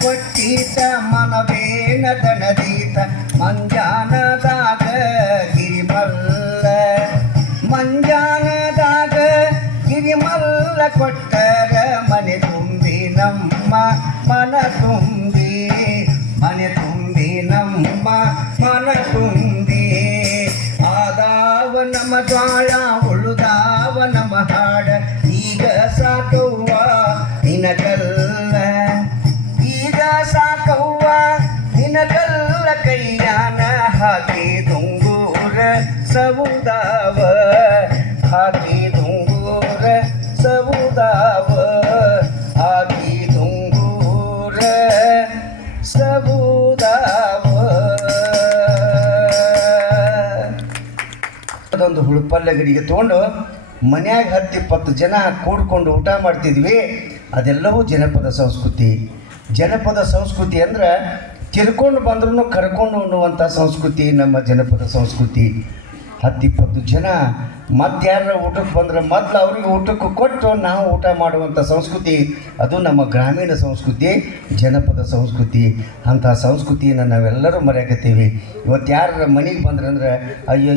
ಕೊಟ್ಟೀತ ಮನವೇನ ದಣದೀತ ಮಂಜಾನದಾಗ ಗಿರಿಮಲ್ಲ ಮಂಜಾನದಾಗ ಗಿರಿಮಲ್ಲ ಕೊಟ್ಟರ ಮನೆ ತುಂಬಿ ನಮ್ಮ ಮನ ತುಂಬಿ ಮನೆ ತುಂಬಿ ನಮ್ಮ ಮನ ತುಂಬಿ ಆದಾವ ನಮ್ಮ ಜ್ವಾಳ ಉಳುದಾವ ನಮ್ಮ ಹಾಡ ಈಗ ಸಾಕವ್ವ ನಿನಗಲ್ಲ ಈಗ ಸಾಕವ್ವ ನಿನಗಲ್ಲ ಕೈಯಾನ ಹಾಕಿ ದುಂಗೂರ ಸವುದಾವ ಹಾಕಿ ದುಂಗೂರ ಸವುದಾವ ಹಾಕಿ ದುಂಗೂರ ಸವುದಾವ ಅದೊಂದು ಹುಳುಪಲ್ಲ ಗಡಿಗೆ ತೊಗೊಂಡು ಮನ್ಯಾಗ ಹತ್ತು ಇಪ್ಪತ್ತು ಜನ ಕೂಡ್ಕೊಂಡು ಊಟ ಮಾಡ್ತಿದ್ವಿ. ಅದೆಲ್ಲವೂ ಜನಪದ ಸಂಸ್ಕೃತಿ. ಜನಪದ ಸಂಸ್ಕೃತಿ ಅಂದ್ರೆ ತಿರ್ಕೊಂಡು ಬಂದ್ರೂ ಕರ್ಕೊಂಡು ಉಣ್ಣುವಂಥ ಸಂಸ್ಕೃತಿ, ನಮ್ಮ ಜನಪದ ಸಂಸ್ಕೃತಿ. ಹತ್ತಿಪ್ಪತ್ತು ಜನ ಮತ್ತೆ ಯಾರ ಊಟಕ್ಕೆ ಬಂದ್ರೆ ಮೊದಲು ಅವ್ರಿಗೆ ಊಟಕ್ಕೆ ಕೊಟ್ಟು ನಾವು ಊಟ ಮಾಡುವಂಥ ಸಂಸ್ಕೃತಿ, ಅದು ನಮ್ಮ ಗ್ರಾಮೀಣ ಸಂಸ್ಕೃತಿ, ಜನಪದ ಸಂಸ್ಕೃತಿ. ಅಂಥ ಸಂಸ್ಕೃತಿಯನ್ನು ನಾವೆಲ್ಲರೂ ಮರೆಯಕತ್ತೀವಿ. ಇವತ್ತು ಯಾರ ಮನೆಗೆ ಬಂದ್ರಂದ್ರೆ ಅಯ್ಯೋ